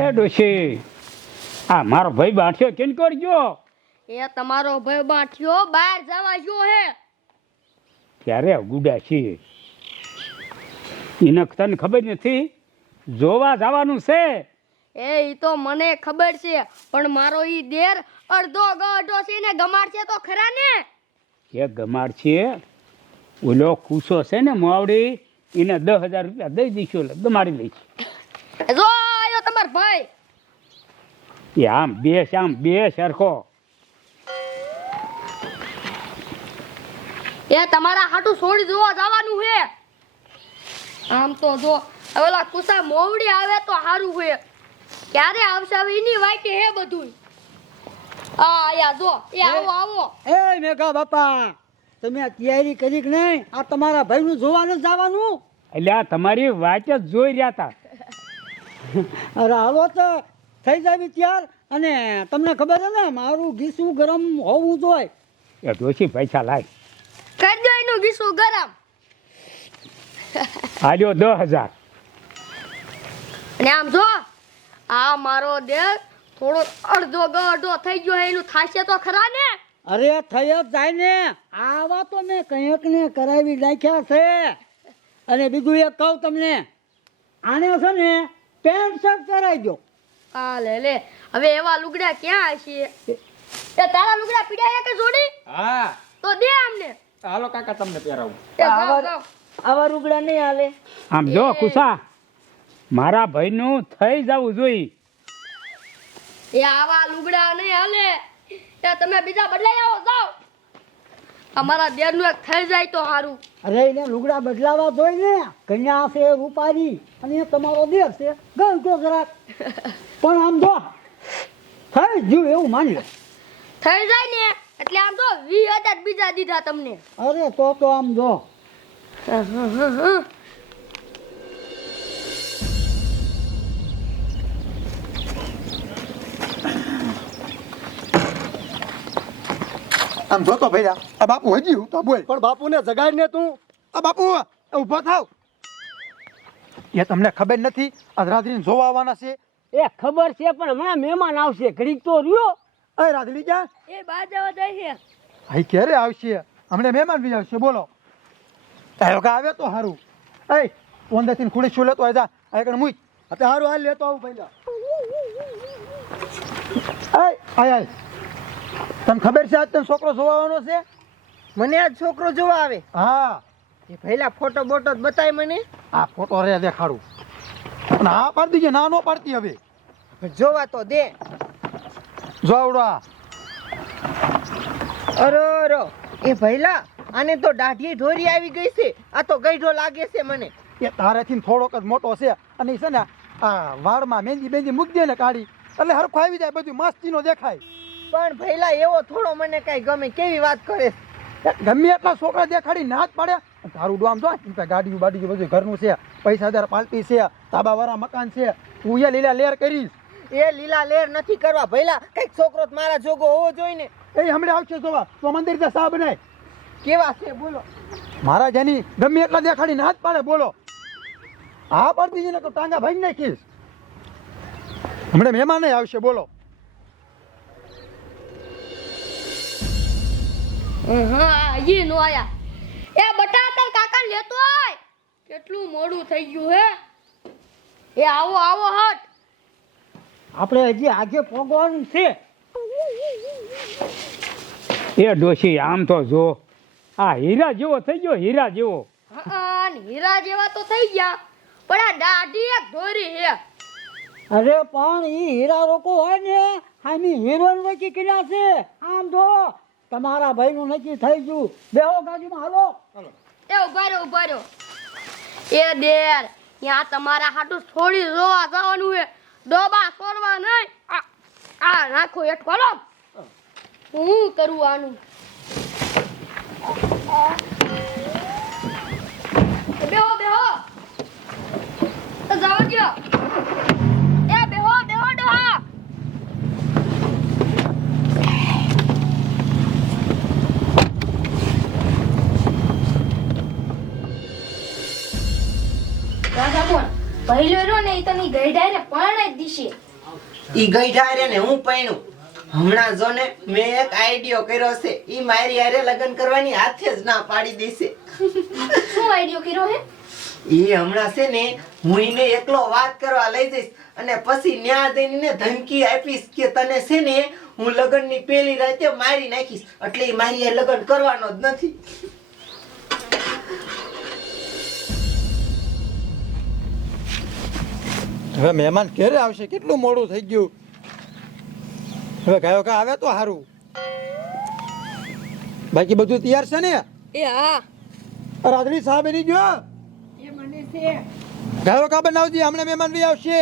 એ ડોશી આ મારો ભાઈ બાંઠ્યો કેમ કરજો? એ તમારો ભાઈ બાંઠ્યો બહાર જવા ગયો હે. ક્યારે અગુડા છીએ એને તને ખબર નથી? જોવા જવાનું છે? એ ઈ તો મને ખબર છે પણ મારો ઈ દેર અડધો ગઢો છે ને ગમાડશે તો ખરા ને? એ ગમાડ છે? ઓલો કૂસો છે ને મોવડી એને દસ હજાર રૂપિયા દઈ દઈશું ગમાડી લઈશ. જો ભાઈ. એ આમ બે આમ બે સરખો. એ તમારા હાટું છોડી જોવા જવાનું હે. આમ તો જો ઓલા કુસા મોવડી આવે તો સારું હે. ક્યારે આવશે હવે એની વાઈટે હે બધું આ આયા જો એ આવો આવો. એ મેઘા બાપા તમે આ તૈયારી કરી કે નહીં? આ તમારા ભાઈનું જોવાનું જ જવાનું? એટલે આ તમારી વાત જ જોઈ રહ્યા હતા. અરે હાલો તો થઈ જાય ત્યાર અને તમને ખબર છે ને મારું ગીસું ગરમ હોવું જોઈએ. એ ડોશી પૈસા લાય. કરી દો એનું ગીસું ગરમ. આલ્યો દસ હજાર. અને આમ જો આ મારો દેર થોડો અડધો ગઢો થઈ ગયો એનું થાશે તો ખરા ને? અરે થઈ જ જાય ને. આવા તો મેં કંઈક ને કરાવી નાખ્યા છે. અને બીજું એક કહું તમને. આને છે ને પેન્ટ શર્ટ કરાવી દો આ લે લે. હવે એવા લુગડા ક્યાં હશે? એ તારા લુગડા પીડાયા કે જોડી? હા. તો દે અમને હાલો કાકા તમને પહેરાવું. આવા- રૂગડા નહીં હાલે. આમ જો કુસા મારા ભાઈનું થઈ જવું જોઈએ. એ આવા લુગડા નહીં હાલે. એ તમે બીજા બદલાઈ આવો જાઓ. અમારા દેરનું એક થઈ જાય તો સારું અરે એને લુગડા બદલાવા જોઈએ ને કન્યા છે રૂપારી અને તમારો દેર છે. ગણતો જરાક. પણ આમ જો થઈ ગયું એવું માની લે. થઈ જાય ને એટલે આમ જો વી હજાર બીજા દીધા તમને. અરે તો તો આમ જો. આમ જોતો ભાઈ આ બાપુ હજી હું તો બોલ. પણ બાપુને જગાડીને તું. આ બાપુ ઊભો થાવ. એ તમને ખબર નથી અધરાધરીને રાત્રિને જોવા આવવાના છે. એ ખબર છે પણ હમણાં મહેમાન આવશે. ઘડીક તો રહ્યો. એ રાધલી જા એ બાજવા જાય છે. અહીં ક્યારે આવશે? હમણાં મહેમાન બી આવશે બોલો. તારો કા આવે તો સારું એ પોંદેથી ખુડી શું લેતો આજા આ એકણ મુઈ અત્યારે હારું હાલ લેતો આવું પહેલા એ આય આય. તને ખબર છે આજ તને છોકરો જોવાનો છે? મને આજ છોકરો જોવા આવે. હા. એ પહેલા ફોટો બોટો બતાય મને. આ ફોટો રે દેખાડું. અને હા પાડી દીજે ના નો પાડતી હવે. જોવા તો દે. જો અરે આ. અરો અરો. એ ભૈલા આને તો દાઢી ઢોરી આવી ગઈ છે. આ તો ગઈઢો લાગે છે મને. એ તારેથી થોડોક જ મોટો છે. અને છે ને આ વાળમાં મહેંદી બેંદી મૂકી દે ને કાઢી. એટલે હરખો આવી જાય બધું મસ્તીનો દેખાય. પણ ભૈલા એવો થોડો મને કઈ ગમે. કેવી વાત કરે? ગમે એટલા છોકરા દેખાડી ના જ પડે. તારું ડોમ જો ગાડીયું બાડીયું બધું ઘરનું છે. પૈસાદાર પાલટી છે તાબાવાળા મકાન છે. તું એ લીલા લેર કરીશ. એ લીલા લેર નથી કરવા. ભૈલા કંઈક છોકરો મારા જોગો હોવો જોઈએ એ હમણાં આવશે જોવા. તો મંદિર ત્યાં સા બનાય. કેવા છે બોલો. મારા જેની ગમે એટલા દેખાડી ના જ પાડે બોલો. હા પાડતી ને તો ટાંગા ભાઈ નાખીશ. હમણાં મહેમાન આવશે બોલો. હજી નો આયા. એ બટા તાર કાકા લેતો આય. કેટલું મોડું થઈ ગયું હે. એ આવો આવો હટ. આપણે હજી આજે પોગવાનું છે. એ ડોશી આમ તો જો. આ હીરા જેવો થઈ ગયો હીરા જેવો. હા હીરા જેવા તો થઈ ગયા પણ આ દાઢી એક ધોરી હે. અરે પણ ઈ હીરા રોકો હોય ને આની હિરોઈન નક્કી કર્યા છે. આમ જો તમારા ભાઈનું નક્કી થઈ ગયું. બેહો ગાડીમાં હાલો. એ ઊભા રહ્યો ઊભા રહ્યો એ દેર ત્યાં તમારા હાટું થોડી જોવા જવાનું છે ડોબા છોડવા નહીં. આ આ નાખો હેઠ ખોલો હું કરું આનું? એ બેહો બેહો. જવા ગયો એ બેહો બેહો ડોહા. રહ્યો ને એ તને ગઈઢાઈને પણ જ દીશે. ઈ ગઈઢા રે ને હું પૈણું હમણાં જો ને મેં એક આઈડિયો કર્યો છે ઈ મારી હારે લગ્ન કરવાની હાથે જ ના પાડી દેશે. શું આઈડિયો કર્યો હે? ઈ હમણાં છે ને હું એને એકલો વાત કરવા લઈ જઈશ અને પછી ન્યા એને ધમકી આપીશ કે તને છે ને હું લગ્નની પેલી રાતે મારી નાખીશ. એટલે મારી લગ્ન કરવાનો જ નથી. હવે મહેમાન ક્યારે આવશે કેટલું મોડું થઈ ગયું? હવે ગાયો કા આવે તો સારું બાકી બધું તૈયાર છે ને? એ હા. રાધડી સાહેબ એની જો. ગાયો કા બનાવજી હમણાં મહેમાન બી આવશે.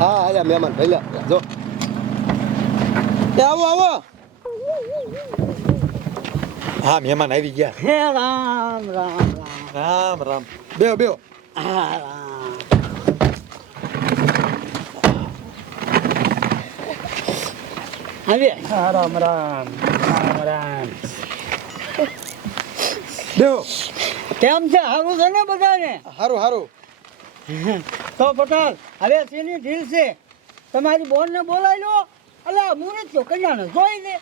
હા હા મહેમાન ભૈલા જો. એ આવો આવો. હા મહેમાન આવી ગયા. હે રામ રામ રામ. રામ રામ. બેહો બેહો. હા રામ. હવે રામ રામ રામ રામ દેવો કેમ છે સારું છે ને બધાને હારું હારું તો પટેલ હવે સેની ઢીલ છે તમારી બોનને બોલાવી લો અલા મુરત તો કલ્યાણ જોઈ લે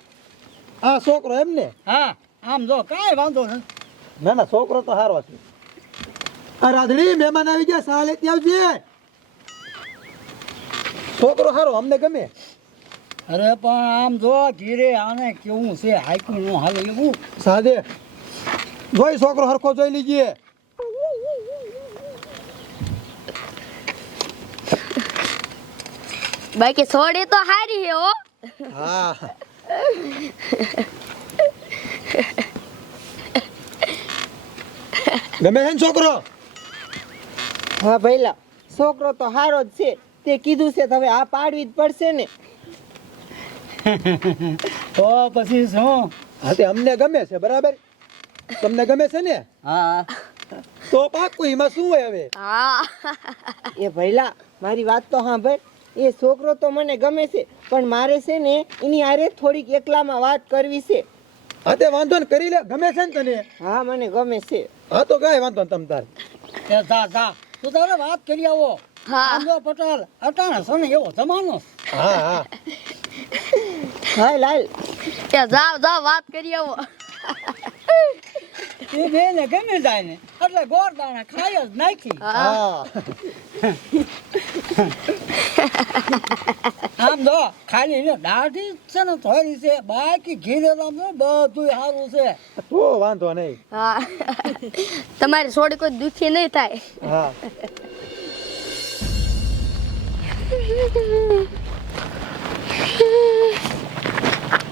આ છોકરો એમ ને હા આમ જો કાંઈ વાંધો નથી ના ના છોકરો તો સારો છે આ રાધડી મહેમાન આવી ગયા સાલે ત્યાં આવજે છોકરો સારો અમને ગમે અરે પણ આમ જો ધીરે આને કેવું છે? હાઈકું નું હાલે એવું? સાદે. જોઈ છોકરો હરખો જોઈ લીજીએ. બાકી છોડે તો હારી હે હો. હા. ગમે હે છોકરો? હા ભઈલા. છોકરો તો હારો જ છે. તે કીધું છે તમે આ પાડવી જ પડશે ને. તો પછી શું? હા તે અમને ગમે છે બરાબર? તમને ગમે છે ને? હા. તો પાકું એમાં શું હોય હવે? એ ભૈલા મારી વાત તો સાંભળ. એ છોકરો તો મને ગમે છે પણ મારે છે ને એની આરે થોડીક એકલામાં વાત કરવી છે. હા તે વાંધો ને કરી લે ગમે છે ને તને? હા મને ગમે છે. હા તો કાંઈ વાંધો ને તમ તાર. એ જા જા. તું તારે વાત કરી આવો. હા. પટેલ અટાણે છે ને એવો જમાનો હા હા. હા લાલ. એ જાવ જાવ વાત કરી આવો. એ બેને ગમે જાય ને એટલે ગોરદાણા ખાય જ નાખી. આમ જો ખાલી ને દાઢી છે ને થોડી છે બાકી ઘીરે આમ જો બધું સારું છે. તો વાંધો નહીં. હા. તમારી છોડી કોઈ દુખી નહીં થાય. હા.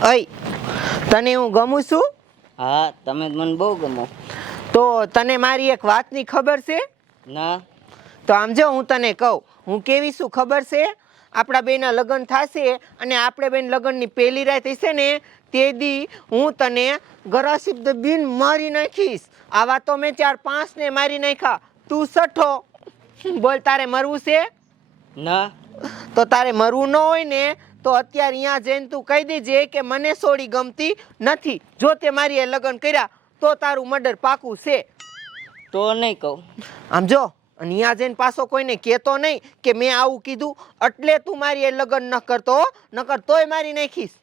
અય તને હું ગમું છું? હા તમે જ મને બહુ ગમો. તો તને મારી એક વાતની ખબર છે? ના. તો આમ જો હું તને કહું હું કેવી શું ખબર છે? આપણા બેના લગ્ન થશે અને આપણે બેન લગ્નની પહેલી રાત હશે ને તે દી હું તને ગરાસિબ્દ બિન બીન મારી નાખીશ. આવા તો મેં ચાર પાંચ ને મારી નાખ્યા. તું સઠો. બોલ તારે મરવું છે? ના. તો તારે મરવું ન હોય ને તો અત્યારે અહીંયા જઈને તું કહી દેજે કે મને સોડી ગમતી નથી. જો તે મારી એ લગ્ન કર્યા તો તારું મર્ડર પાકું છે. તો નહીં કહું. આમ જો અને અહીંયા જઈને પાછો કોઈને કહેતો નહીં કે મેં આવું કીધું એટલે તું મારી એ લગ્ન ન કરતો નકર તોય મારી નાખીશ.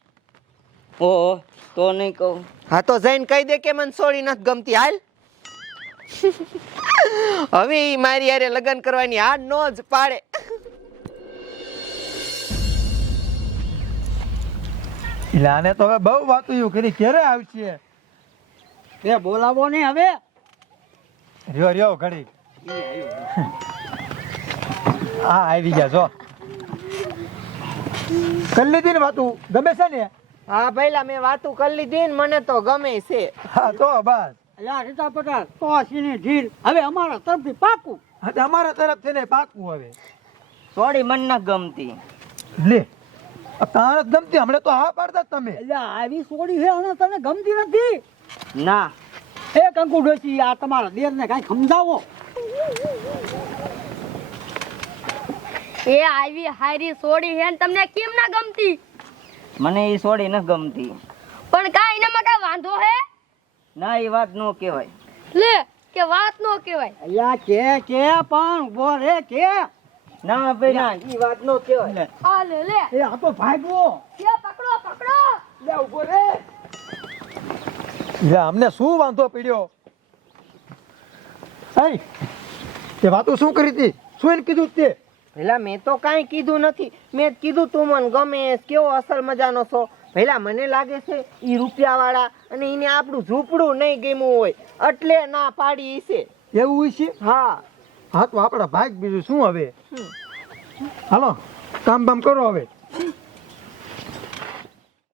ઓહો તો નહીં કહું. હા તો જઈને કહી દે કે મને સોડી નથી ગમતી હાલ. હવે મારી હારે લગ્ન કરવાની આ નો જ પાડે. આને તો હવે બહુ વાતું એવું કરી ક્યારે આવશે? એ બોલાવો ને હવે. રહ્યો રહ્યો ઘડી. હા આવી ગયા જો. કરી લીધી ને વાતું? ગમે છે ને? હા ભઈલા મેં વાતું કરી લીધી ને મને તો ગમે છે. હા તો બસ. અલ્યા રીતા પટેલ તો સીની ઢીલ. હવે અમારા તરફથી પાકું. હા અમારા તરફથી ને પાકું હવે. સોડી મન ન ગમતી. લે. તાણ જ ગમતી હમણાં તો હા પાડતા તમે. એટલે આવી સોડી છે અને તને ગમતી નથી? ના. એ કંકુ ડોસી આ તમારા દેર ને કઈ સમજાવો. એ આવી હારી સોડી હે ને તમને કેમ ના ગમતી? મને એ સોડી ન ગમતી. પણ કાઈ એનામાં કઈ વાંધો હે? ના એ વાત નો કહેવાય. લે કે વાત નો કહેવાય. અલ્યા કે કે પણ ઊભો રે કે. ના ભાઈ ના ઈ વાત નો કહેવાય. આ લે લે. એ આ તો ભાગવો. એ પકડો પકડો. લે ઊભો રે. લે અમને શું વાંધો પડ્યો? એ તે વાતો શું કરી હતી? શું એને કીધું તે? પેલા મેં તો કાંઈ કીધું નથી. મેં કીધું તું મને ગમે કેવો અસલ મજાનો છો? પેલા મને લાગે છે ઈ રૂપિયાવાળા અને એને આપણું ઝૂંપડું નહીં ગમ્યું હોય. એટલે ના પાડી છે. એવું છે? હા. હા તો આપણા ભાગ બીજું શું હવે? હાલો કામ બામ કરો હવે.